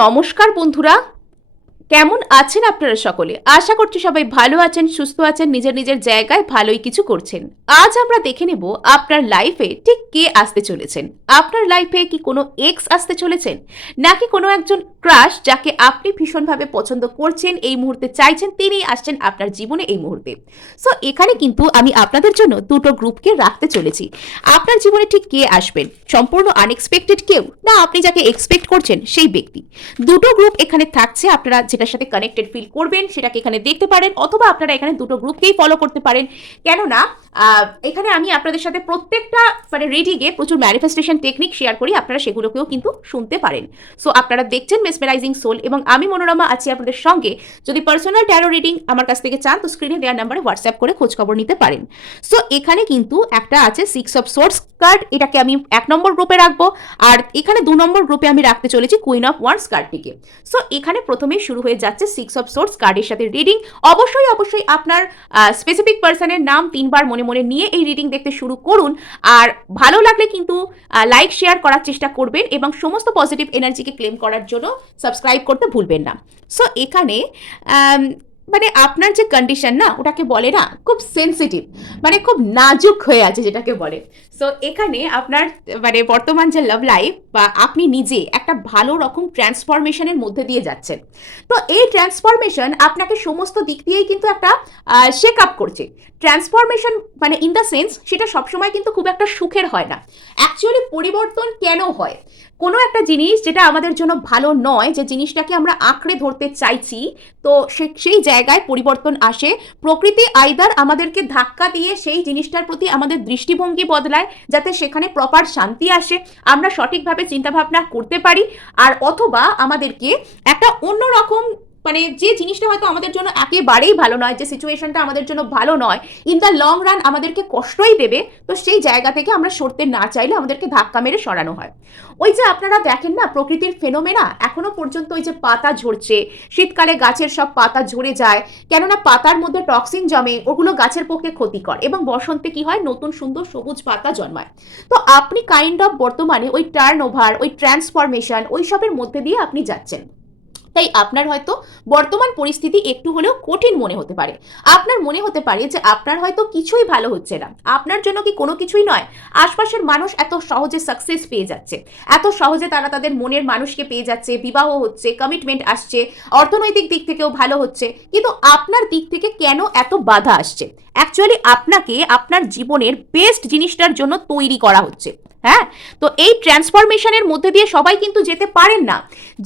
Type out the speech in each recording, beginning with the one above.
নমস্কার বন্ধুরা, কেমন আছেন আপনারা সকলে? আশা করছি সবাই ভালো আছেন, সুস্থ আছেন, নিজের নিজের জায়গায় ভালোই কিছু করছেন। আজ আমরা দেখে নেব আপনার লাইফে ঠিক কে আসতে চলেছেন। আপনার লাইফে কি কোনো এক্স আসতে চলেছেন, নাকি কোনো একজন ক্রাশ যাকে আপনি ভীষণভাবে পছন্দ করছেন, এই মুহূর্তে চাইছেন তিনি আসছেন আপনার জীবনে এই মুহূর্তে। সো এখানে কিন্তু আমি আপনাদের জন্য দুটো গ্রুপকে রাখতে চলেছি। আপনার জীবনে ঠিক কে আসবেন, সম্পূর্ণ আনএক্সপেক্টেড কেউ, না আপনি যাকে এক্সপেক্ট করছেন সেই ব্যক্তি। দুটো গ্রুপ এখানে থাকছে, আপনারা যেটার সাথে কানেক্টেড ফিল করবেন সেটাকে এখানে দেখতে পারেন, অথবা আপনারা এখানে দুটো গ্রুপকেই ফলো করতে পারেন। কেননা এখানে আমি আপনাদের সাথে প্রত্যেকটা রিডিংয়ে প্রচুর ম্যানিফেস্টেশন টেকনিক শেয়ার করি, আপনারা সেগুলোকেও কিন্তু শুনতে পারেন। সো আপনারা দেখছেন মেসমেরাইজিং সোল এবং আমি মনোরমা আছি আপনাদের সঙ্গে। যদি পার্সোনাল ট্যারো রিডিং আমার কাছ থেকে চান তো স্ক্রিনে দেওয়ার নাম্বারে হোয়াটসঅ্যাপ করে খোঁজখবর নিতে পারেন। সো এখানে কিন্তু একটা আছে 6 অফ সোর্স কার্ড, এটাকে আমি 1 নম্বর গ্রুপে রাখবো, আর এখানে 2 নম্বর গ্রুপে আমি রাখতে চলেছি কুইন অফ ওয়ান্ডস কার্ডটিকে। সো এখানে প্রথমেই শুরু হয়ে যাচ্ছে 6 অফ সোর্স কার্ডের সাথে রিডিং। অবশ্যই আপনার স্পেসিফিক পার্সনের নাম 3 বার মনে মনে নিয়ে এই রিডিং দেখতে শুরু করুন। আর ভালো লাগলে কিন্তু লাইক শেয়ার করার চেষ্টা করবেন এবং সমস্ত পজিটিভ এনার্জিকে ক্লেম করার জন্য সাবস্ক্রাইব করতে ভুলবেন না। সো এখানে আপনার যে কন্ডিশন না, ওটাকে বলে না খুব সেন্সিটিভ, খুব নাজুক হয়ে আছে যেটাকে বলে। সো এখানে আপনার বর্তমান যে লাভ লাইফ বা আপনি নিজে একটা ভালো রকম ট্রান্সফরমেশনের মধ্যে দিয়ে যাচ্ছেন। তো এই ট্রান্সফরমেশন আপনাকে সমস্ত দিক দিয়েই কিন্তু একটা শেক আপ করছে। ট্রান্সফরমেশন ইন দ্য সেন্স সেটা সবসময় কিন্তু খুব একটা সুখের হয় না। অ্যাকচুয়ালি পরিবর্তন কেন হয়? কোনো একটা জিনিস যেটা আমাদের জন্য ভালো নয়, যে জিনিসটাকে আমরা আঁকড়ে ধরতে চাইছি, তো সেই জায়গায় পরিবর্তন আসে। প্রকৃতি আইদার আমাদেরকে ধাক্কা দিয়ে সেই জিনিসটার প্রতি আমাদের দৃষ্টিভঙ্গি বদলায়, যাতে সেখানে প্রপার শান্তি আসে, আমরা সঠিকভাবে চিন্তাভাবনা করতে পারি, আর অথবা আমাদেরকে একটা অন্যরকম যে জিনিসটা হয়তো আমাদের জন্য একেবারেই ভালো নয়, যে সিচুয়েশনটা আমাদের জন্য ভালো নয়, ইন দ্য লং রান আমাদেরকে কষ্টই দেবে, তো সেই জায়গা থেকে আমরা সরতে না চাইলে আমাদেরকে ধাক্কা মেরে সরানো হয়। ওই যে আপনারা দেখেন না প্রকৃতির ফেনোমেনা, এখনো পর্যন্ত ওই যে পাতা ঝরছে, শীতকালে গাছের সব পাতা ঝরে যায়, কেননা পাতার মধ্যে টক্সিন জমে, ওগুলো গাছের পক্ষে ক্ষতিকর, এবং বসন্তে কি হয়, নতুন সুন্দর সবুজ পাতা জন্মায়। তো আপনি কাইন্ড অফ বর্তমানে ওই টার্ন ওভার, ওই ট্রান্সফরমেশন, ওই সবের মধ্যে দিয়ে আপনি যাচ্ছেন। তাই আপনার হয়তো বর্তমান পরিস্থিতি একটু হলেও কঠিন মনে হতে পারে। আপনার মনে হতে পারে যে আপনার হয়তো কিছুই ভালো হচ্ছে না। আপনার জন্য কি কোনো কিছুই নয়? আশপাশের মানুষ এত সহজে সাকসেস পেয়ে যাচ্ছে, এত সহজে তারা তাদের মনের মানুষকে পেয়ে যাচ্ছে, বিবাহ হচ্ছে, কমিটমেন্ট আসছে, অর্থনৈতিক দিক থেকেও ভালো হচ্ছে, কিন্তু আপনার দিক থেকে কেন এত বাধা আসছে? অ্যাকচুয়ালি আপনাকে আপনার জীবনের বেস্ট জিনিসটার জন্য তৈরি করা হচ্ছে। হ্যাঁ, তো এই ট্রান্সফরমেশনের মধ্যে দিয়ে সবাই কিন্তু যেতে পারেন না।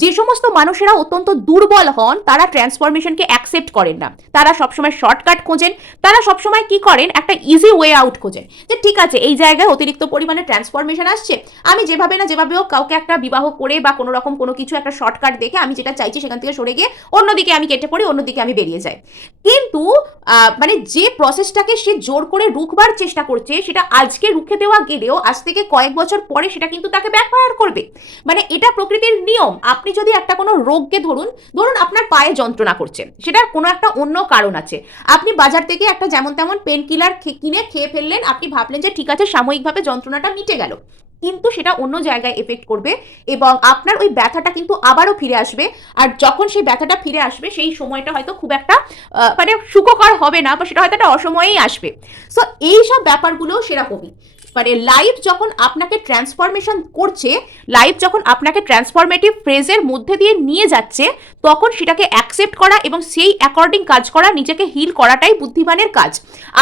যে সমস্ত মানুষেরা অত্যন্ত দুর্বল হন তারা ট্রান্সফরমেশনকে অ্যাকসেপ্ট করেন না, তারা সবসময় শর্টকাট খোঁজেন, তারা সবসময় কি করেন, একটা ইজি ওয়ে আউট খোঁজেন, যে ঠিক আছে এই জায়গায় অতিরিক্ত পরিমাণে ট্রান্সফরমেশন আসছে, আমি যেভাবে না যেভাবেও কাউকে একটা বিবাহ করে বা কোনো রকম কোনো কিছু একটা শর্টকাট দেখে আমি যেটা চাইছি সেখান থেকে সরে গিয়ে অন্যদিকে আমি কেটে পড়ি, অন্যদিকে আমি বেরিয়ে যাই। কিন্তু যে প্রসেসটাকে সে জোর করে রুখবার চেষ্টা করছে, সেটা আজকে রুখে দেওয়া গেলেও আজ থেকে কয়েক বছর পরে সেটা কিন্তু তাকে ব্যাকফায়ার করবে। এটা প্রকৃতির নিয়ম। আপনি যদি একটা কোনো রোগকে ধরুন আপনার পায়ে যন্ত্রণা করছে, সেটার কোনো একটা অন্য কারণ আছে, আপনি বাজার থেকে একটা যেমন তেমন পেন কিলার কিনে খেয়ে ফেললেন, আপনি ভাবলেন যে ঠিক আছে সাময়িকভাবে যন্ত্রণাটা মিটে গেল, কিন্তু সেটা অন্য জায়গায় এফেক্ট করবে এবং আপনার ওই ব্যথাটা কিন্তু আবারও ফিরে আসবে। আর যখন সেই ব্যথাটা ফিরে আসবে সেই সময়টা হয়তো খুব একটা সুখকর হবে না, বা সেটা হয়তো একটা অসময়েই আসবে। সো এইসব ব্যাপারগুলো সেরকমই। লাইফ যখন আপনাকে ট্রান্সফরমেশন করছে, লাইফ যখন আপনাকে ট্রান্সফরমেটিভ ফেজের মধ্যে দিয়ে নিয়ে যাচ্ছে, তখন সেটাকে অ্যাকসেপ্ট করা এবং সেই অ্যাকর্ডিং কাজ করা, নিজেকে হিল করাটাই বুদ্ধিমানের কাজ।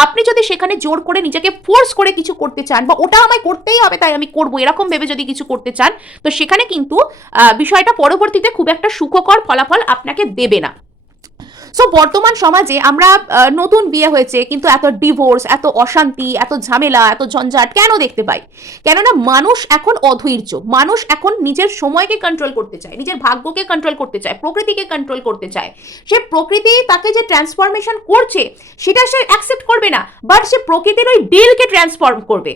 আপনি যদি সেখানে জোর করে নিজেকে ফোর্স করে কিছু করতে চান, বা ওটা আমায় করতেই হবে তাই আমি করবো এরকম ভেবে যদি কিছু করতে চান, তো সেখানে কিন্তু বিষয়টা পরবর্তীতে খুব একটা সুখকর ফলাফল আপনাকে দেবে না। সো বর্তমান সমাজে আমরা নতুন বিয়ে হয়েছে কিন্তু এত ডিভোর্স, এত অশান্তি, এত ঝামেলা, এত ঝঞ্ঝাট কেন দেখতে পাই? কেননা মানুষ এখন অধৈর্য, মানুষ এখন নিজের সময়কে কন্ট্রোল করতে চায়, নিজের ভাগ্যকে কন্ট্রোল করতে চায়, প্রকৃতিকে কন্ট্রোল করতে চায়। সে প্রকৃতি তাকে যে ট্রান্সফরমেশন করছে সেটা সে অ্যাকসেপ্ট করবে না, বাট সে প্রকৃতির ওই ডিলকে ট্রান্সফর্ম করবে।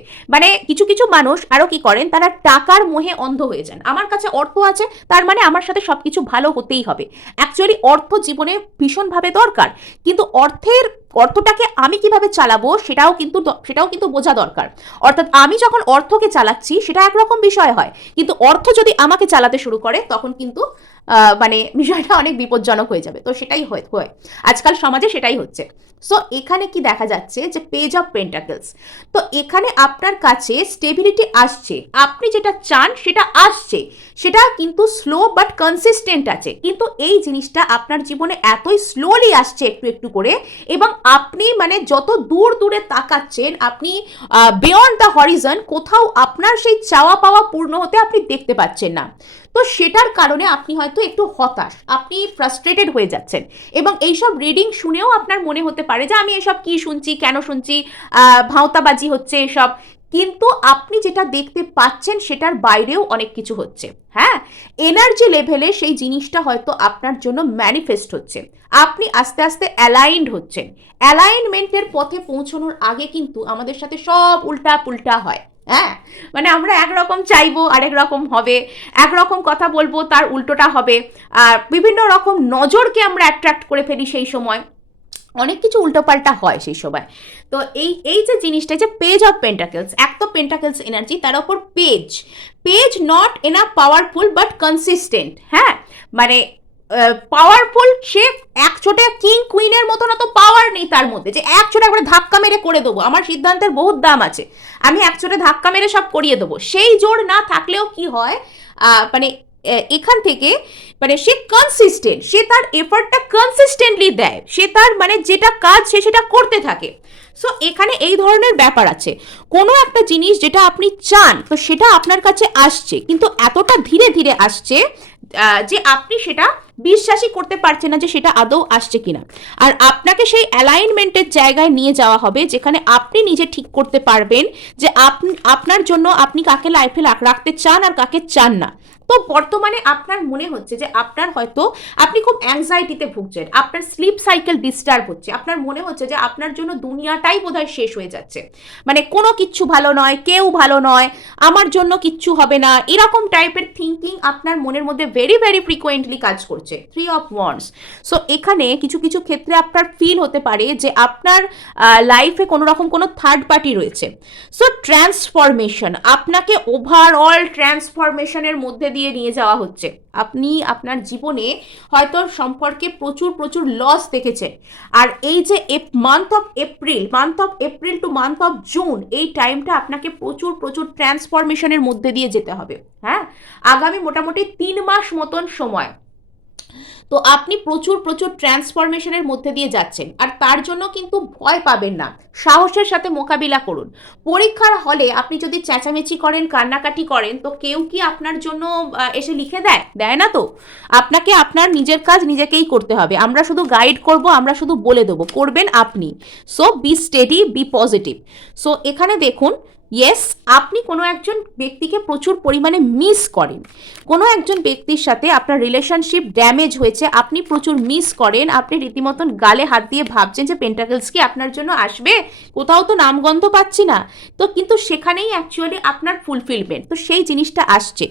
কিছু কিছু মানুষ আরো কি করেন, তারা টাকার মোহে অন্ধ হয়ে যান। আমার কাছে অর্থ আছে তার মানে আমার সাথে সবকিছু ভালো হতেই হবে। অ্যাকচুয়ালি অর্থ জীবনে ভীষণ ভাবে দরকার, কিন্তু অর্থের অর্থটাকে আমি কিভাবে চালাবো সেটাও কিন্তু বোঝা দরকার। অর্থাৎ আমি যখন অর্থকে চালাচ্ছি সেটা একরকম বিষয় হয়, কিন্তু অর্থ যদি আমাকে চালাতে শুরু করে তখন কিন্তু মানে বিষয়টা অনেক বিপজ্জনক হয়ে যাবে। তো সেটাই হয়, আজকাল সমাজে সেটাই হচ্ছে। সো এখানে কি দেখা যাচ্ছে যে পেজ অফ পেন্টাকেলস, তো এখানে আপনার কাছে স্টেবিলিটি আসছে, আপনি যেটা চান সেটা আসছে, সেটা কিন্তু স্লো বাট কনসিস্টেন্ট আছে। কিন্তু এই জিনিসটা আপনার জীবনে এতই স্লোলি আসছে একটু একটু করে, এবং আপনি মানে যত দূর দূরে তাকাচ্ছেন, আপনি বিয়ন্ড দ্য হরিজন, কোথাও আপনার সেই চাওয়া পাওয়া পূর্ণ হতে আপনি দেখতে পাচ্ছেন না। তো সেটার কারণে আপনি হয়তো একটু হতাশ, আপনি ফ্রাস্ট্রেটেড হয়ে যাচ্ছেন, এবং এইসব রিডিং শুনেও আপনার মনে হতে পারে যে আমি এসব কি শুনছি, কেন শুনছি, ভাঁওতাবাজি হচ্ছে এসব। কিন্তু আপনি যেটা দেখতে পাচ্ছেন সেটার বাইরেও অনেক কিছু হচ্ছে। হ্যাঁ, এনার্জি লেভেলে সেই জিনিসটা হয়তো আপনার জন্য ম্যানিফেস্ট হচ্ছে, আপনি আস্তে আস্তে অ্যালাইন্ড হচ্ছেন। অ্যালাইনমেন্টের পথে পৌঁছানোর আগে কিন্তু আমাদের সাথে সব উল্টা পুল্টা হয়। হ্যাঁ, মানে আমরা একরকম চাইবো আরেক রকম হবে, একরকম কথা বলবো তার উল্টোটা হবে, আর বিভিন্ন রকম নজরকে আমরা অ্যাট্রাক্ট করে ফেলি সেই সময়, অনেক কিছু উল্টোপাল্টা হয় সেই সময়। তো এই এই যে জিনিসটা, যে পেজ অফ পেন্টাকেলস, এক তো পেন্টাকেলস এনার্জি, তার উপর page, page not enough powerful but consistent. হ্যাঁ, মানে পাওয়ারফুল, সে এক চোটে কিং কুইনের মতো না, তো পাওয়ার নেই তার মধ্যে যে এক চোটে একবারে ধাক্কা মেরে করে দেবো, আমার সিদ্ধান্তের বহুত দাম আছে, আমি এক চোটে ধাক্কা মেরে সব করিয়ে দেবো, সেই জোর না থাকলেও কি হয়, মানে এখান থেকে মানে সে কনসিস্টেন্ট, সে তার এফর্টটা কনসিস্টেন্টলি দেয়, সে তার মানে যেটা কাজ সে সেটা করতে থাকে। সো এখানে এই ধরনের ব্যাপার আছে, কোনো একটা জিনিস যেটা আপনি চান তো সেটা আপনার কাছে আসছে, কিন্তু এতটা ধীরে ধীরে আসছে যে আপনি সেটা বিশ্বাসই করতে পারছেন না যে সেটা আদৌ আসছে কিনা। আর আপনাকে সেই অ্যালাইনমেন্টের জায়গায় নিয়ে যাওয়া হবে যেখানে আপনি নিজে ঠিক করতে পারবেন যে আপনার জন্য আপনি কাকে লাইফে রাখতে চান আর কাকে চান না। তো বর্তমানে আপনার মনে হচ্ছে যে আপনার হয়তো আপনি খুব অ্যাংজাইটিতে ভুগছেন, আপনার স্লিপ সাইকেল ডিস্টার্ব হচ্ছে, আপনার মনে হচ্ছে যে আপনার জন্য দুনিয়াটাই বোধহয় শেষ হয়ে যাচ্ছে, মানে কোনো কিচ্ছু ভালো নয়, কেউ ভালো নয়, আমার জন্য কিচ্ছু হবে না, এরকম টাইপের থিঙ্কিং আপনার মনের মধ্যে ভেরি ভেরি ফ্রিকোয়েন্টলি কাজ করছে। 3 অফ ওয়ান্ডস। সো এখানে কিছু কিছু ক্ষেত্রে আপনার ফিল হতে পারে যে আপনার লাইফে কোনো রকম কোনো থার্ড পার্টি রয়েছে। সো ট্রান্সফরমেশন, আপনাকে ওভারঅল ট্রান্সফরমেশনের মধ্যে দিয়ে নিয়ে যাওয়া হচ্ছে। আপনি আপনার জীবনে হয়তো সম্পর্কে প্রচুর প্রচুর লস দেখেছেন, আর এই যে month of April to month of June, এই টাইমটা আপনাকে প্রচুর প্রচুর ট্রান্সফরমেশনের মধ্যে দিয়ে যেতে হবে। হ্যাঁ, আগামী মোটামুটি 3 মাস মতন সময়, তো আপনি প্রচুর প্রচুর ট্রান্সফরমেশনের মধ্যে দিয়ে যাচ্ছেন, আর তার জন্য কিন্তু ভয় পাবেন না, সাহসের সাথে মোকাবিলা করুন। পরীক্ষার হলে আপনি যদি চেঁচামেচি করেন, কান্নাকাটি করেন, তো কেউ কি আপনার জন্য এসে লিখে দেয় না তো, আপনাকে আপনার নিজের কাজ নিজেকেই করতে হবে, আমরা শুধু গাইড করব, আমরা শুধু বলে দেবো, করবেন আপনি। So be steady, be positive. So এখানে দেখুন, ইয়েস, আপনি কোনো একজন ব্যক্তিকে প্রচুর পরিমাণে মিস করেন, কোনো একজন ব্যক্তির সাথে আপনার রিলেশনশিপ ড্যামেজ হয়েছে, আপনি প্রচুর মিস করেন, আপনি রীতিমতন গালে হাত দিয়ে ভাবছেন যে পেন্টাকেলস কি আপনার জন্য আসবে, কোথাও তো নামগন্ধ পাচ্ছি না, তো কিন্তু সেখানেই অ্যাকচুয়ালি আপনার ফুলফিলমেন্ট, তো সেই জিনিসটা আসছে।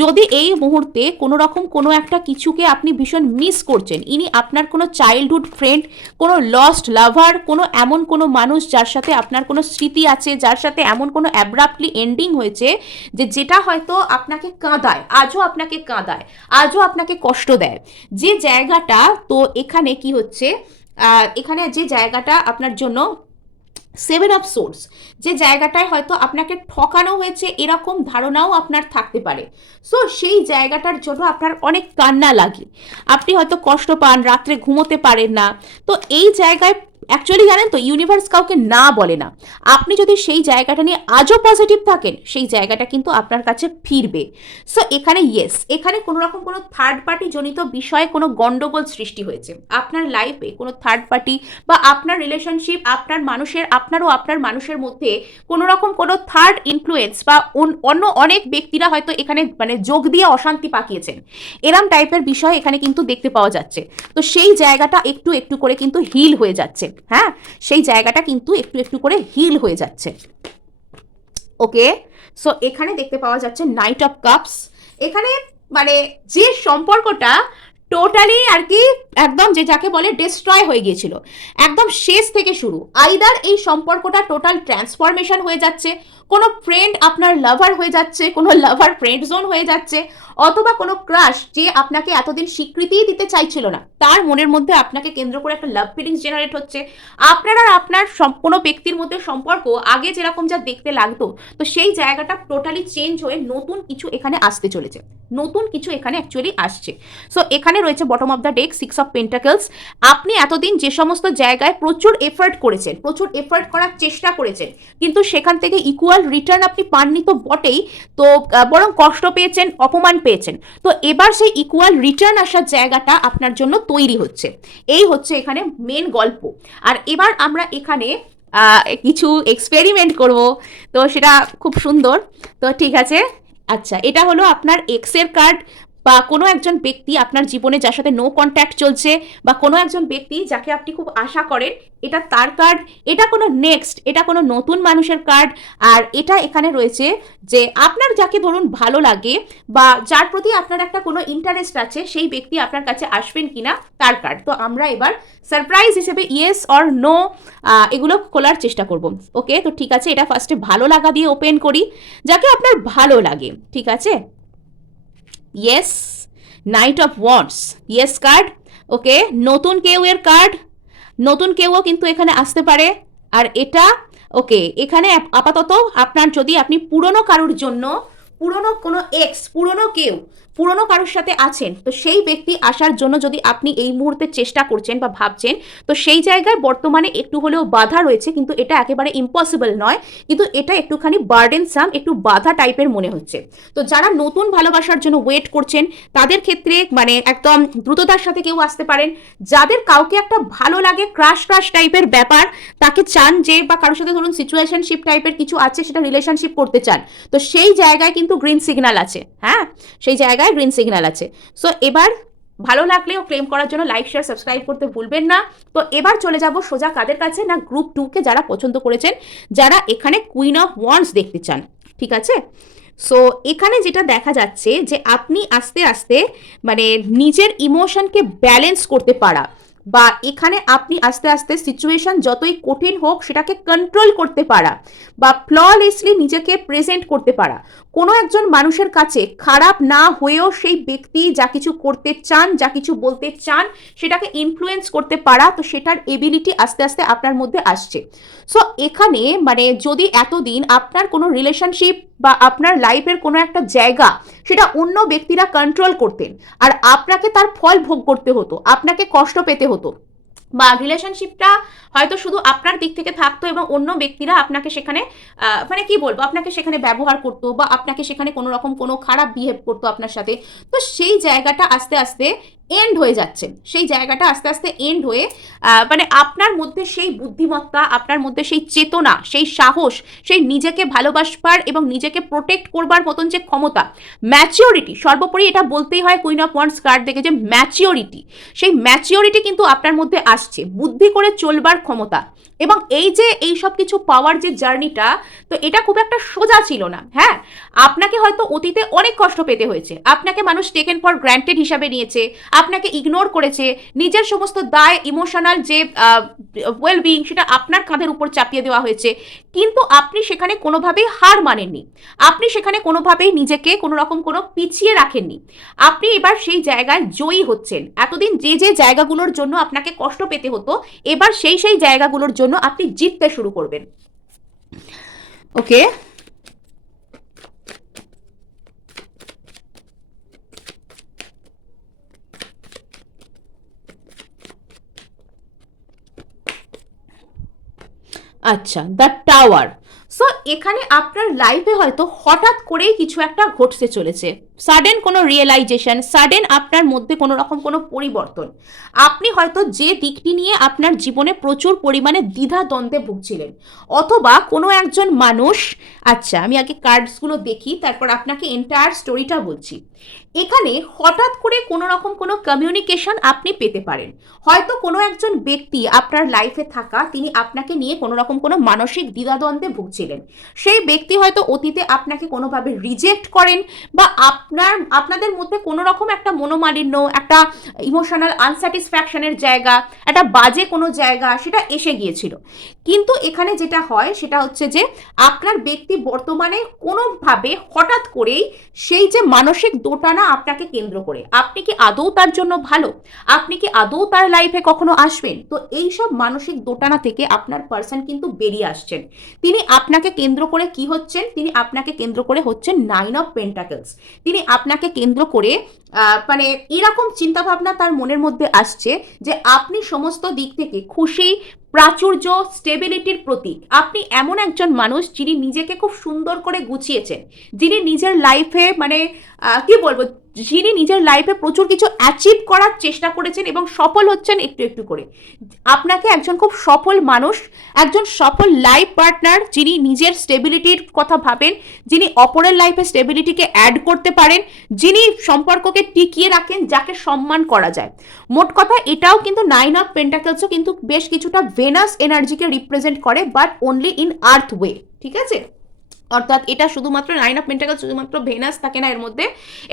যদি এই মুহূর্তে কোনো রকম কোনো একটা কিছুকে আপনি ভীষণ মিস করছেন, ইনি আপনার কোনো চাইল্ডহুড ফ্রেন্ড, কোনো লস্ট লাভার, কোনো এমন কোনো মানুষ যার সাথে আপনার কোনো স্মৃতি আছে, যার সাথে এমন কোনো অ্যাব্রাপ্টলি এন্ডিং হয়েছে যেটা হয়তো আপনাকে কাঁদায়, আজও আপনাকে কাঁদায়, আজও আপনাকে কষ্ট দেয়, যে জায়গাটা, তো এখানে কি হচ্ছে, এখানে যে জায়গাটা আপনার জন্য 7 অফ সোর্স, যে জায়গাটায় হয়তো আপনাকে ঠকানো হয়েছে এরকম ধারণাও আপনার থাকতে পারে। সো সেই জায়গাটার জন্য আপনার অনেক কান্না লাগে, আপনি হয়তো কষ্ট পান, রাত্রে ঘুমোতে পারেন না। তো এই জায়গায় অ্যাকচুয়ালি জানেন তো, ইউনিভার্স কাউকে না বলে না, আপনি যদি সেই জায়গাটা নিয়ে আজও পজিটিভ থাকেন, সেই জায়গাটা কিন্তু আপনার কাছে ফিরবে। সো এখানে ইয়েস, এখানে কোনো রকম কোনো থার্ড পার্টি জনিত বিষয়ে কোনো গন্ডগোল সৃষ্টি হয়েছে আপনার লাইফে, কোনো থার্ড পার্টি বা আপনার রিলেশনশিপ, আপনারও আপনার মানুষের মধ্যে কোনো রকম কোনো থার্ড ইনফ্লুয়েন্স বা অন্য অনেক ব্যক্তিরা হয়তো এখানে মানে যোগ দিয়ে অশান্তি পাকিয়েছেন, এরম টাইপের বিষয় এখানে কিন্তু দেখতে পাওয়া যাচ্ছে। তো সেই জায়গাটা একটু একটু করে কিন্তু হিল হয়ে যাচ্ছে। হ্যাঁ, সেই জায়গাটা কিন্তু একটু একটু করে হিল হয়ে যাচ্ছে। ওকে, সো এখানে দেখতে পাওয়া যাচ্ছে নাইট অফ কাপস। এখানে মানে যে সম্পর্কটা টোটালি আর কি একদম যে যাকে বলে ডিস্ট্রয় হয়ে গিয়েছিল, একদম শেষ থেকে শুরু। আইদার এই সম্পর্কটা টোটাল ট্রান্সফরমেশন হয়ে যাচ্ছে, কোনো ফ্রেন্ড আপনার লাভার হয়ে যাচ্ছে, কোনো লাভার ফ্রেন্ড জোন হয়ে যাচ্ছে, অথবা কোনো ক্রাশ যে আপনাকে এতদিন স্বীকৃতিই দিতে চাইছিল না, তার মনের মধ্যে আপনাকে কেন্দ্র করে একটা লাভ ফিলিংস জেনারেট হচ্ছে। আপনার আর আপনার কোনো ব্যক্তির মধ্যে সম্পর্ক আগে যেরকম যা দেখতে লাগতো, তো সেই জায়গাটা টোটালি চেঞ্জ হয়ে নতুন কিছু এখানে আসতে চলেছে, নতুন কিছু এখানে অ্যাকচুয়ালি আসছে। সো এখানে রয়েছে bottom of the deck 6 of pentacles. আপনি এতদিন যে সমস্ত জায়গায় প্রচুর এফার্ট করেছেন, প্রচুর এফার্ট করার চেষ্টা করেছেন, কিন্তু সেখান থেকে ইকুয়াল রিটার্ন আপনি পাননি তো বটেই, তো বরং কষ্ট পেয়েছেন, অপমান পেয়েছেন। তো এবার সেই ইকুয়াল রিটার্ন আসার জায়গাটা আপনার জন্য তৈরি হচ্ছে, এই হচ্ছে এখানে মেন গল্প। আর এবার আমরা এখানে কিছু এক্সপেরিমেন্ট করব, তো সেটা খুব সুন্দর। তো ঠিক আছে, আচ্ছা এটা হলো আপনার এক্সের কার্ড, বা কোনো একজন ব্যক্তি আপনার জীবনে যার সাথে নো কন্ট্যাক্ট চলছে, বা কোনো একজন ব্যক্তি যাকে আপনি খুব আশা করেন, এটা তার কার্ড। এটা কোনো নেক্সট, এটা কোনো নতুন মানুষের কার্ড। আর এটা এখানে রয়েছে যে আপনার যাকে ধরুন ভালো লাগে, বা যার প্রতি আপনার একটা কোনো ইন্টারেস্ট আছে, সেই ব্যক্তি আপনার কাছে আসবেন কিনা তার কার্ড। তো আমরা এবার সারপ্রাইজ হিসেবে ইয়েস অর নো এগুলো খোলার চেষ্টা করব। ওকে, তো ঠিক আছে, এটা ফার্স্টে ভালো লাগা দিয়ে ওপেন করি, যাকে আপনার ভালো লাগে, ঠিক আছে। Yes, knight of wands, yes card. Okay, নতুন কেউ এর কার্ড, নতুন কেউও কিন্তু এখানে আসতে পারে। আর এটা ওকে, এখানে আপাতত আপনার যদি আপনি পুরনো কারোর জন্য, পুরনো কোনো এক্স, পুরনো কেউ, পুরনো কারোর সাথে আছেন, তো সেই ব্যক্তি আসার জন্য যদি আপনি এই মুহূর্তে চেষ্টা করছেন বা ভাবছেন, তো সেই জায়গায় বর্তমানে একটু হলেও বাধা রয়েছে, কিন্তু এটা একেবারে ইম্পসিবল নয়, কিন্তু এটা একটুখানি বার্ডেনসাম, একটু বাধা টাইপের মনে হচ্ছে। তো যারা নতুন ভালোবাসার জন্য ওয়েট করছেন, তাদের ক্ষেত্রে মানে একদম দ্রুততার সাথে কেউ আসতে পারেন। যাদের কাউকে একটা ভালো লাগে, ক্রাশ ক্রাশ টাইপের ব্যাপার, তাকে চান যে, বা কারোর সাথে ধরুন সিচুয়েশনশিপ টাইপের কিছু আছে, সেটা রিলেশনশিপ করতে চান, তো সেই জায়গায় কিন্তু গ্রিন সিগন্যাল আছে, হ্যাঁ সেই জায়গায় গ্রিন সিগন্যাল আছে। সো এবার ভালো লাগলেও ক্লেম করার জন্য লাইক শেয়ার সাবস্ক্রাইব করতে ভুলবেন না। তো এবার চলে যাব সোজা কাদের কাছে না, গ্রুপ 2 কে যারা পছন্দ করেছেন, যারা এখানে কুইন অফ ওয়ান্ডস দেখতে চান, ঠিক আছে। সো এখানে যেটা দেখা যাচ্ছে যে আপনি আস্তে আস্তে মানে নিজের ইমোশনকে ব্যালেন্স করতে পারা, বা এখানে আপনি আস্তে আস্তে সিচুয়েশন যতই কঠিন হোক সেটাকে কন্ট্রোল করতে পারা, বা ফ্ললেসলি নিজেকে প্রেজেন্ট করতে পারা, কোনো একজন মানুষের কাছে খারাপ না হয়েও সেই ব্যক্তি যা কিছু করতে চান, যা কিছু বলতে চান, সেটাকে ইনফ্লুয়েন্স করতে পারা, তো সেটার এবিলিটি আস্তে আস্তে আপনার মধ্যে আসছে। সো এখানে মানে যদি এতদিন আপনার কোনো রিলেশনশিপ বা আপনার লাইফের কোনো একটা জায়গা, সেটা অন্য ব্যক্তিরা কন্ট্রোল করতেন, আর আপনাকে তার ফল ভোগ করতে হতো, আপনাকে কষ্ট পেতে হতো, বা রিলেশনশিপটা হয়তো শুধু আপনার দিক থেকে থাকতো এবং অন্য ব্যক্তিরা আপনাকে সেখানে মানে কি বলবো, আপনাকে সেখানে ব্যবহার করতো, বা আপনাকে সেখানে কোনো রকম কোনো খারাপ বিহেভ করতো আপনার সাথে, তো সেই জায়গাটা আস্তে আস্তে এন্ড হয়ে যাচ্ছে, সেই জায়গাটা আস্তে আস্তে এন্ড হয়ে মানে আপনার মধ্যে সেই বুদ্ধিমত্তা, আপনার মধ্যে সেই চেতনা, সেই সাহস, সেই নিজেকে ভালোবাসবার এবং নিজেকে প্রোটেক্ট করবার মতন যে ক্ষমতা, ম্যাচিওরিটি, সর্বোপরি এটা বলতেই হয় কুইন অফ ওয়ান্ডস কার্ড দেখে যে ম্যাচিওরিটি, সেই ম্যাচিওরিটি কিন্তু আপনার মধ্যে আসছে, বুদ্ধি করে চলবার ক্ষমতা। এবং এই যে এই সব কিছু পাওয়ার যে জার্নিটা, তো এটা খুব একটা সোজা ছিল না। হ্যাঁ, আপনাকে হয়তো অতীতে অনেক কষ্ট পেতে হয়েছে, আপনাকে মানুষ টেকেন ফর গ্র্যান্টেড হিসাবে নিয়েছে, আপনাকে ইগনোর করেছে, নিজের সমস্ত দায়, ইমোশনাল যে ওয়েলবিং, সেটা আপনার কাঁধের উপর চাপিয়ে দেওয়া হয়েছে, কিন্তু আপনি সেখানে কোনোভাবেই হার মানেননি, আপনি সেখানে কোনোভাবেই নিজেকে কোনো রকম কোনো পিছিয়ে রাখেননি, আপনি এবার সেই জায়গায় জয়ী হচ্ছেন। এতদিন যে যে জায়গাগুলোর জন্য আপনাকে কষ্ট পেতে হতো, এবার সেই সেই জায়গাগুলোর জন্য আপনি জিততে শুরু করবেন। ওকে, আচ্ছা, দ্য টাওয়ার। সো এখানে আপনার লাইফে হয়তো হঠাৎ করেই কিছু একটা ঘটতে চলেছে, সাডেন কোনো রিয়েলাইজেশন, সাডেন আপনার মধ্যে কোনো রকম কোনো পরিবর্তন। আপনি হয়তো যে দিকটি নিয়ে আপনার জীবনে প্রচুর পরিমাণে দ্বিধা দ্বন্দ্বে ভুগছিলেন, অথবা কোনো একজন মানুষ, আচ্ছা আমি আগে কার্ডসগুলো দেখি, তারপর আপনাকে এন্টায়ার স্টোরিটা বলছি। এখানে হঠাৎ করে কোনো রকম কোনো কমিউনিকেশন আপনি পেতে পারেন, হয়তো কোনো একজন ব্যক্তি আপনার লাইফে থাকা, তিনি আপনাকে নিয়ে কোনো রকম কোনো মানসিক দ্বিধাদ্বন্দ্বে ভুগছিলেন, সেই ব্যক্তি হয়তো অতীতে আপনাকে কোনোভাবে রিজেক্ট করেন, বা আপনাদের মধ্যে কোনো রকম একটা মনোমালিন্য, একটা ইমোশনাল আনস্যাটিসফ্যাকশনের জায়গা, একটা বাজে কোনো জায়গা সেটা এসে গিয়েছিল। কিন্তু এখানে যেটা হয় সেটা হচ্ছে যে আপনার ব্যক্তি বর্তমানে কোনোভাবে হঠাৎ করেই সেই যে মানসিক দোটানা আপনাকে কেন্দ্র করে, আপনি কি আদৌ তার জন্য ভালো, আপনি কি আদৌ তার লাইফে কখনো আসবেন, তো এইসব মানসিক দোটানা থেকে আপনার পার্সন কিন্তু বেরিয়ে আসছেন। তিনি আপনাকে কেন্দ্র করে কি হচ্ছেন, তিনি আপনাকে কেন্দ্র করে হচ্ছেন 9 অফ পেন্টাকলস। তিনি আপনাকে কেন্দ্র করে মানে এরকম চিন্তাভাবনা তার মনের মধ্যে আসছে যে আপনি সমস্ত দিক থেকে খুশি, প্রাচুর্য, স্টেবিলিটির প্রতীক। আপনি এমন একজন মানুষ যিনি নিজেকে খুব সুন্দর করে গুছিয়েছেন, যিনি নিজের লাইফে মানে কি বলবো, যিনি নিজের লাইফে প্রচুর কিছু অ্যাচিভ করার চেষ্টা করেছেন এবং সফল হচ্ছেন একটু একটু করে। আপনাকে একজন খুব সফল মানুষ, একজন সফল লাইফ পার্টনার, যিনি নিজের স্টেবিলিটির কথা ভাবেন, যিনি অপরের লাইফে স্টেবিলিটিকে অ্যাড করতে পারেন, যিনি সম্পর্ককে টিকিয়ে রাখেন, যাকে সম্মান করা যায়। মোট কথা এটাও কিন্তু 9 অফ পেন্টাকলসও কিন্তু বেশ কিছুটা ভেনাস এনার্জিকে রিপ্রেজেন্ট করে, but only in earth way, ঠিক আছে? অর্থাৎ এটা শুধুমাত্র 9 অফ পেন্টাকলস শুধুমাত্র ভেনাস থাকে না,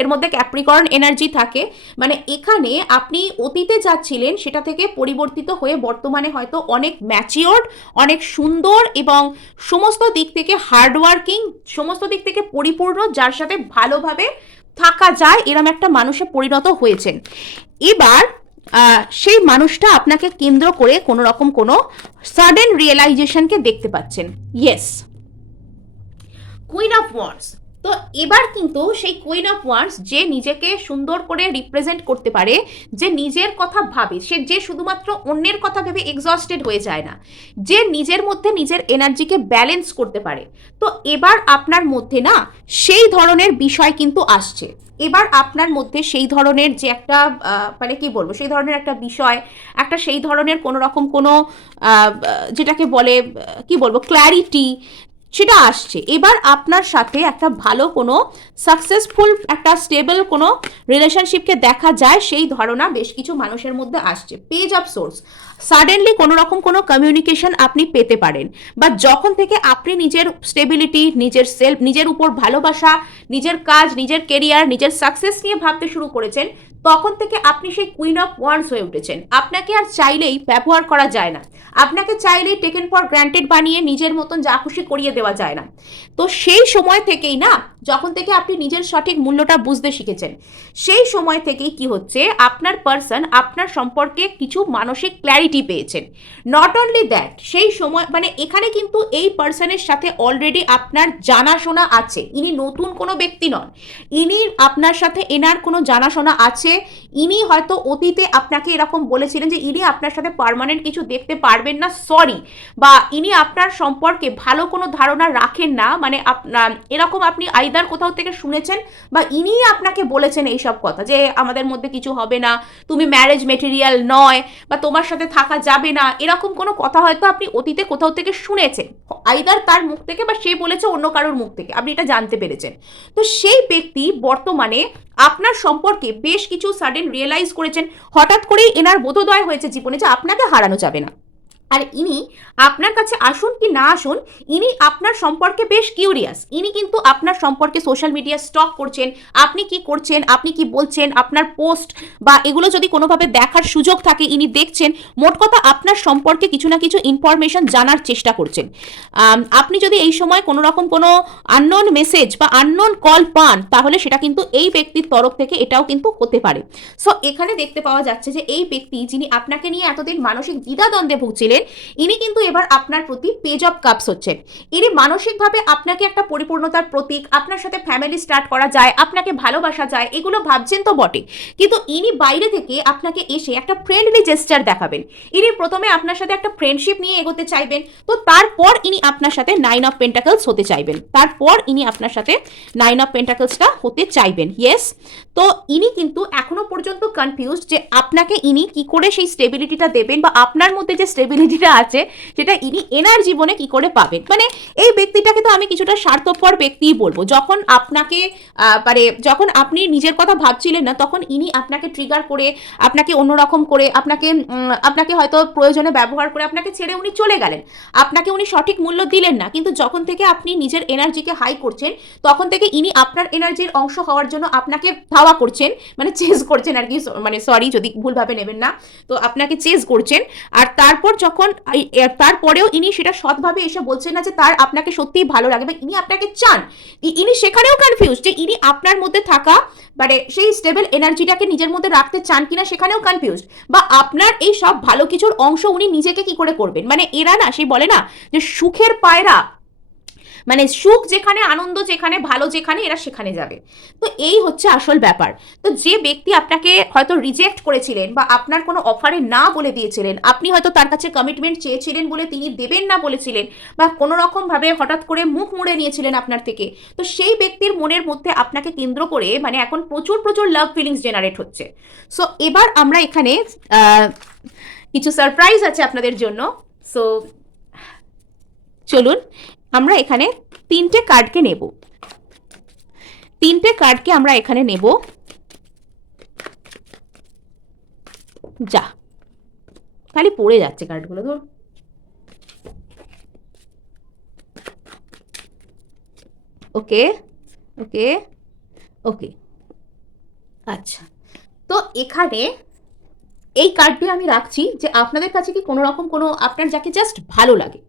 এর মধ্যে ক্যাপ্রিকর্ন এনার্জি থাকে। মানে এখানে আপনি অতীতে যাচ্ছিলেন সেটা থেকে পরিবর্তিত হয়ে বর্তমানে হয়তো অনেক ম্যাচিওর্ড, অনেক সুন্দর এবং সমস্ত দিক থেকে হার্ডওয়ার্কিং, সমস্ত দিক থেকে পরিপূর্ণ, যার সাথে ভালোভাবে থাকা যায় এরম একটা মানুষে পরিণত হয়েছেন। এবার সেই মানুষটা আপনাকে কেন্দ্র করে কোনো রকম কোনো সাডেন রিয়েলাইজেশনকে দেখতে পাচ্ছেন। Yes, queen of wands. তো এবার কিন্তু সেই কুইন অফ ওয়ান্ডস যে নিজেকে সুন্দর করে রিপ্রেজেন্ট করতে পারে, যে নিজের কথা ভাবে, সে যে শুধুমাত্র অন্যের কথা ভেবে এক্সস্টেড হয়ে যায় না, যে নিজের মধ্যে নিজের এনার্জিকে ব্যালেন্স করতে পারে, তো এবার আপনার মধ্যে না সেই ধরনের বিষয় কিন্তু আসছে। এবার আপনার মধ্যে সেই ধরনের যে একটা মানে কি বলবো, সেই ধরনের একটা বিষয়, একটা সেই ধরনের কোনো রকম কোনো যেটাকে বলে কি বলবো ক্ল্যারিটি, সেটা আসছে। এবার আপনার সাথে একটা ভালো কোনো সাকসেসফুল একটা স্টেবল কোনো রিলেশনশিপকে দেখা যায়, সেই ধারণা বেশ কিছু মানুষের মধ্যে আসছে। পেজ অফ সোর্স, সাডেনলি কোনো রকম কোনো কমিউনিকেশন আপনি পেতে পারেন, বা যখন থেকে আপনি নিজের স্টেবিলিটি, নিজের সেলফ, নিজের উপর ভালোবাসা, নিজের কাজ, নিজের কেরিয়ার, নিজের সাকসেস নিয়ে ভাবতে শুরু করেছেন, তখন থেকে আপনি সেই কুইন অফ ওয়ান্ডস হয়ে উঠেছেন। আপনাকে আর চাইলেই ব্যবহার করা যায় না, আপনাকে চাইলেই টেকেন ফর গ্রান্টেড বানিয়ে নিজের মতন যা খুশি করিয়ে দেওয়া যায় না। তো সেই সময় থেকেই না, যখন থেকে আপনি নিজের সঠিক মূল্যটা বুঝতে শিখেছেন, সেই সময় থেকেই কি হচ্ছে, আপনার পার্সন আপনার সম্পর্কে কিছু মানসিক ক্ল্যারিটি পেয়েছেন। নট অনলি দ্যাট, সেই সময় মানে এখানে কিন্তু এই পার্সনের সাথে অলরেডি আপনার জানাশোনা আছে। ইনি নতুন কোনো ব্যক্তি নন, ইনি আপনার সাথে এনার কোনো জানাশোনা আছে। ইনি হয়তো অতীতে আপনাকে এরকম বলেছিলেন যে ইনি আপনার সাথে পার্মানেন্ট কিছু দেখতে পারবেন না, সরি, বা ইনি আপনার সম্পর্কে ভালো কোনো ধারণা রাখেন না, মানে এরকম আপনি আইদার কোথাও থেকে শুনেছেন, বা ইনিই আপনাকে বলেছেন এইসব কথা যে আমাদের মধ্যে কিছু হবে না, তুমি ম্যারেজ মেটেরিয়াল নয়, বা তোমার সাথে থাকা যাবে না, এরকম কোনো কথা হয়তো আপনি অতীতে কোথাও থেকে শুনেছেন, আইদার তার মুখ থেকে বা সে বলেছে অন্য কারোর মুখ থেকে, আপনি এটা জানতে পেরেছেন। তো সেই ব্যক্তি বর্তমানে আপনার সম্পর্কে বেশ কিছু সাডেন রিয়েলাইজ করেছেন। হঠাৎ করেই এনার বোধোদয় হয়েছে জীবনে যে আপনাকে হারানো যাবে না। আর ইনি আপনার কাছে আসুন কি না আসুন, ইনি আপনার সম্পর্কে বেশ কিউরিয়াস। ইনি কিন্তু আপনার সম্পর্কে সোশ্যাল মিডিয়া স্টক করছেন, আপনি কি করছেন, আপনি কি বলছেন, আপনার পোস্ট বা এগুলো যদি কোনোভাবে দেখার সুযোগ থাকে ইনি দেখছেন। মোট কথা আপনার সম্পর্কে কিছু না কিছু ইনফরমেশন জানার চেষ্টা করছেন। আপনি যদি এই সময় কোনো রকম কোনো আননোন মেসেজ বা আননোন কল পান, তাহলে সেটা কিন্তু এই ব্যক্তির তরফ থেকে এটাও কিন্তু হতে পারে। সো এখানে দেখতে পাওয়া যাচ্ছে যে এই ব্যক্তি যিনি আপনাকে নিয়ে এতদিন মানসিক দ্বিধাদ্বন্দ্বে ভুগছিলেন, ইনি কিন্তু এবার আপনার প্রতি পেজ অফ কাপস হচ্ছেন। ইনি মানসিকভাবে আপনাকে একটা পরিপূর্ণতার প্রতীক, আপনার সাথে ফ্যামিলি স্টার্ট করা যায়, আপনাকে ভালোবাসা যায়, এগুলো ভাবছেন তো বটে, কিন্তু ইনি বাইরে থেকে আপনাকে এসে একটা ফ্রেন্ডলি জেস্টার দেখাবেন। ইনি প্রথমে আপনার সাথে একটা ফ্রেন্ডশিপ নিয়ে এগোতে চাইবেন, তো তারপর ইনি আপনার সাথে 9 অফ পেন্টাকলস হতে চাইবেন, তারপর ইনি আপনার সাথে 9 অফ পেন্টাকলসটা হতে চাইবেন। ইয়েস, তো ইনি কিন্তু এখনো পর্যন্ত কনফিউজড যে আপনাকে ইনি কি করে সেই স্টেবিলিটিটা দেবেন, বা আপনার মধ্যে যে স্টেবিলিটি কোয়ালিটিটা আছে সেটা ইনি এনার জীবনে কি করে পাবেন। মানে এই ব্যক্তিটাকে তো আমি কিছুটা স্বার্থপর ব্যক্তিই বলবো। যখন আপনাকে মানে যখন আপনি নিজের কথা ভাবছিলেন না, তখন ইনি আপনাকে ট্রিগার করে, আপনাকে অন্যরকম করে, আপনাকে হয়তো প্রয়োজনে ব্যবহার করে আপনাকে ছেড়ে উনি চলে গেলেন, আপনাকে উনি সঠিক মূল্য দিলেন না। কিন্তু যখন থেকে আপনি নিজের এনার্জিকে হাই করছেন, তখন থেকে ইনি আপনার এনার্জির অংশ হওয়ার জন্য আপনাকে ধাওয়া করছেন, মানে চেজ করছেন আর কি, মানে সরি যদি ভুলভাবে নেবেন না, তো আপনাকে চেজ করছেন। আর তারপর যখন তারপরেও ইনি সেটা সৎভাবে এসে বলছেন না যে তার আপনাকে সত্যিই ভালো লাগে বা ইনি আপনাকে চান, ইনি সেখানেও কনফিউজ যে ইনি আপনার মধ্যে থাকা মানে সেই স্টেবল এনার্জিটাকে নিজের মধ্যে রাখতে চান কিনা, সেখানেও কনফিউজ, বা আপনার এই সব ভালো কিছুর অংশ উনি নিজেকে কি করে করবেন। মানে এরা না, সেই বলে না যে সুখের পায়রা, মানে সুখ যেখানে, আনন্দ যেখানে, ভালো যেখানে, এরা সেখানে যাবে। তো এই হচ্ছে আসল ব্যাপার। তো যে ব্যক্তি আপনাকে হয়তো রিজেক্ট করেছিলেন বা আপনার কোনো অফারে না বলে দিয়েছিলেন, আপনি হয়তো তার কাছে কমিটমেন্ট চেয়েছিলেন বলে তিনি দেবেন না বলেছিলেন, বা কোনো রকমভাবে হঠাৎ করে মুখ মুড়ে নিয়েছিলেন আপনার থেকে, তো সেই ব্যক্তির মনের মধ্যে আপনাকে কেন্দ্র করে মানে এখন প্রচুর প্রচুর লাভ ফিলিংস জেনারেট হচ্ছে। সো এবার আমরা এখানে কিছু সারপ্রাইজ আছে আপনাদের জন্য। সো চলুন আমরা এখানে 3টে কার্ডকে নেব, 3টে কার্ডকে আমরা এখানে নেব। যা খালি পড়ে যাচ্ছে কার্ডগুলো, ধর। ওকে ওকে ওকে, আচ্ছা। তো এখানে এই কার্ডটি আমি রাখছি যে আপনাদের কাছে কি কোনো রকম কোনো আপনার যাকে জাস্ট ভালো লাগে,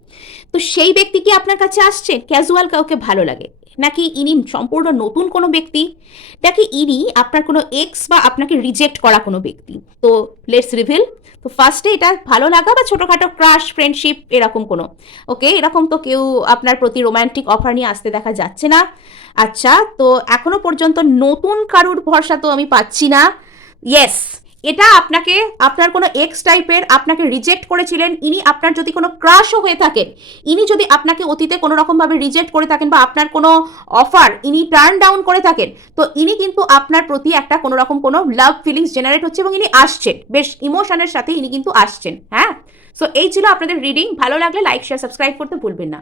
তো সেই ব্যক্তি কি আপনার কাছে আসছে, ক্যাজুয়াল কাউকে ভালো লাগে, নাকি ইনি সম্পূর্ণ নতুন কোনো ব্যক্তি, নাকি ইনি আপনার কোনো এক্স বা আপনাকে রিজেক্ট করা কোনো ব্যক্তি। তো লেটস রিভিল। তো ফার্স্টে এটা ভালো লাগা বা ছোটোখাটো ক্রাশ, ফ্রেন্ডশিপ, এরকম কোনো, ওকে, এরকম তো কেউ আপনার প্রতি রোম্যান্টিক অফার নিয়ে আসতে দেখা যাচ্ছে না। আচ্ছা, তো এখনো পর্যন্ত নতুন কারুর ভরসা তো আমি পাচ্ছি না। ইয়েস, এটা আপনাকে, আপনার কোনো এক্স টাইপের আপনাকে রিজেক্ট করেছিলেন, ইনি আপনার যদি কোনো ক্রাশও হয়ে থাকেন, ইনি যদি আপনাকে অতীতে কোনো রকমভাবে রিজেক্ট করে থাকেন বা আপনার কোনো অফার ইনি টার্ন ডাউন করে থাকেন, তো ইনি কিন্তু আপনার প্রতি একটা কোনো রকম কোনো লাভ ফিলিংস জেনারেট হচ্ছে এবং ইনি আসছেন, বেশ ইমোশনের সাথে ইনি কিন্তু আসছেন। হ্যাঁ, সো এই ছিল আপনাদের রিডিং। ভালো লাগলে লাইক, শেয়ার, সাবস্ক্রাইব করতে ভুলবেন না।